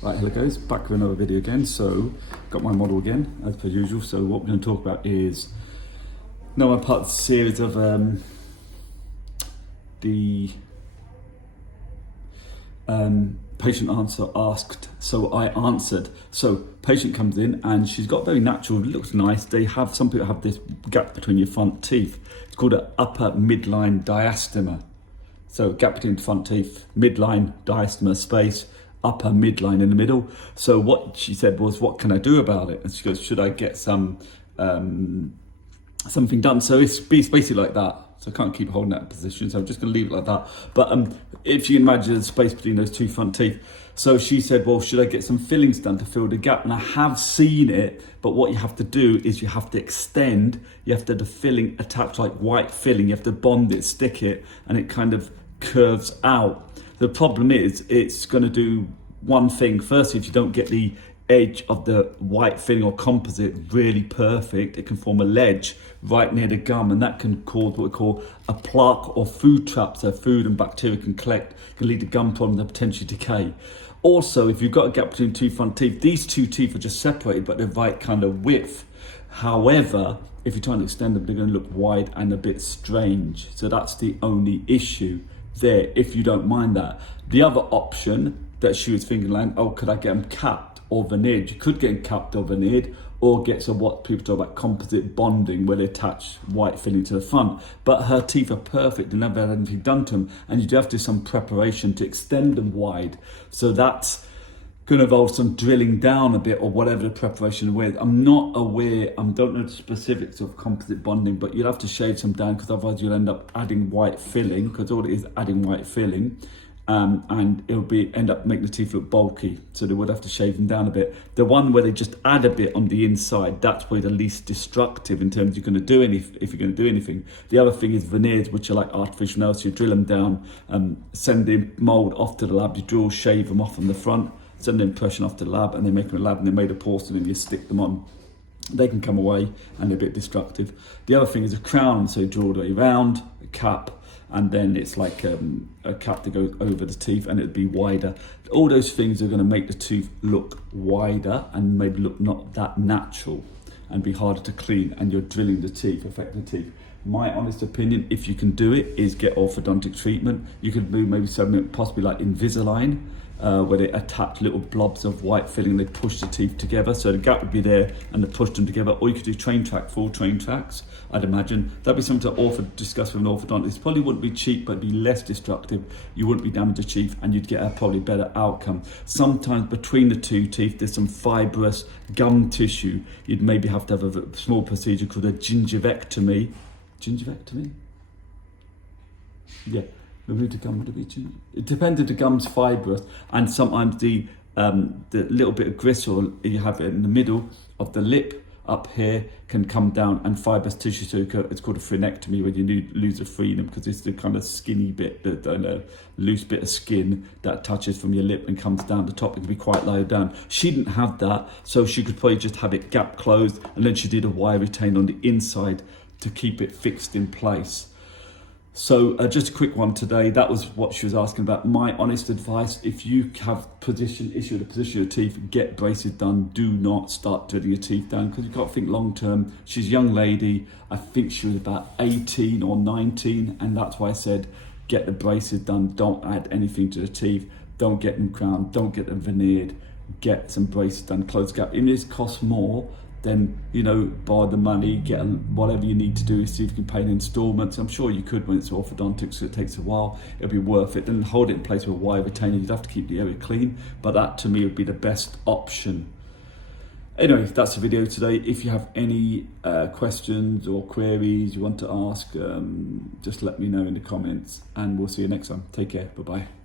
Right, hello guys, back with another video again. So, got my model again, as per usual. So what we're going to talk about is another part of the series of the patient answer asked, so I answered. So patient comes in and she's got very natural, looks nice. Some people have this gap between your front teeth. It's called an upper midline diastema. So gap between the front teeth, midline, diastema space, upper midline in the middle. So what she said was, what can I do about it? And she goes, should I get something done? So it's basically like that. So I can't keep holding that position, so I'm just going to leave it like that. But if you can imagine the space between those two front teeth. So she said, well, should I get some fillings done to fill the gap? And I have seen it, but what you have to do is you have to extend, you have to have the filling attached like white filling, you have to bond it, stick it, and it kind of curves out. The problem is it's going to do one thing. Firstly, if you don't get the edge of the white filling or composite really perfect, it can form a ledge right near the gum, and that can cause what we call a plaque or food trap. So food and bacteria can collect, can lead to gum problems and potentially decay. Also, if you've got a gap between two front teeth, these two teeth are just separated but they're right kind of width. However, if you're trying to extend them, they're going to look wide and a bit strange. So that's the only issue there, if you don't mind that. The other option that she was thinking like, oh, could I get them capped or veneered? You could get them capped or veneered, or get some what people talk about composite bonding, where they attach white filling to the front. But her teeth are perfect and never had anything done to them, and you do have to do some preparation to extend them wide. So that's going to involve some drilling down a bit or whatever the preparation with. I'm not aware, I don't know the specifics of composite bonding, but you'll have to shave some down, because otherwise you'll end up adding white filling, because all it is adding white filling. And it'll end up making the teeth look bulky, so they would have to shave them down a bit. The one where they just add a bit on the inside, that's probably the least destructive in terms of if you're going to do anything. The other thing is veneers, which are like artificial nails. So you drill them down, send the mold off to the lab, you drill, shave them off from the front, send the impression off to the lab, and they make them in the lab, and they're made of porcelain, and you stick them on. They can come away and they're a bit destructive. The other thing is a crown, so you draw the way around, a cap, and then it's like a cap that goes over the teeth, and it'd be wider. All those things are going to make the tooth look wider and maybe look not that natural and be harder to clean, and you're drilling the teeth, affecting the teeth. My honest opinion, if you can do it, is get orthodontic treatment. You could do maybe something possibly like Invisalign, where they attach little blobs of white filling, they push the teeth together, so the gap would be there and they push them together. Or you could do full train tracks, I'd imagine. That'd be something to discuss with an orthodontist. Probably wouldn't be cheap, but it'd be less destructive. You wouldn't be damaging the teeth, and you'd get a probably better outcome. Sometimes between the two teeth, there's some fibrous gum tissue. You'd maybe have to have a small procedure called a gingivectomy. Gingivectomy? Yeah. Remove the gum. It depends if the gum's fibrous, and sometimes the little bit of gristle you have in the middle of the lip up here can come down, and fibrous tissue. So it's called a frenectomy, when you lose the freedom, because it's the kind of skinny bit, the loose bit of skin that touches from your lip and comes down the top. It can be quite low down. She didn't have that, so she could probably just have it gap closed, and then she did a wire retain on the inside to keep it fixed in place. So just a quick one today. That was what she was asking about. My honest advice, if you have issue with the position of your teeth, get braces done. Do not start drilling your teeth down, because you've got to think long term. She's a young lady. I think she was about 18 or 19, and that's why I said get the braces done. Don't add anything to the teeth. Don't get them crowned. Don't get them veneered. Get some braces done. Close the gap. Even if it costs more, then, borrow the money, get whatever you need to do, see if you can pay in installments. I'm sure you could when it's orthodontics, so it takes a while. It'll be worth it. Then hold it in place with a wire retainer. You'd have to keep the area clean, but that to me would be the best option. Anyway, that's the video today. If you have any questions or queries you want to ask, just let me know in the comments, and we'll see you next time. Take care. Bye-bye.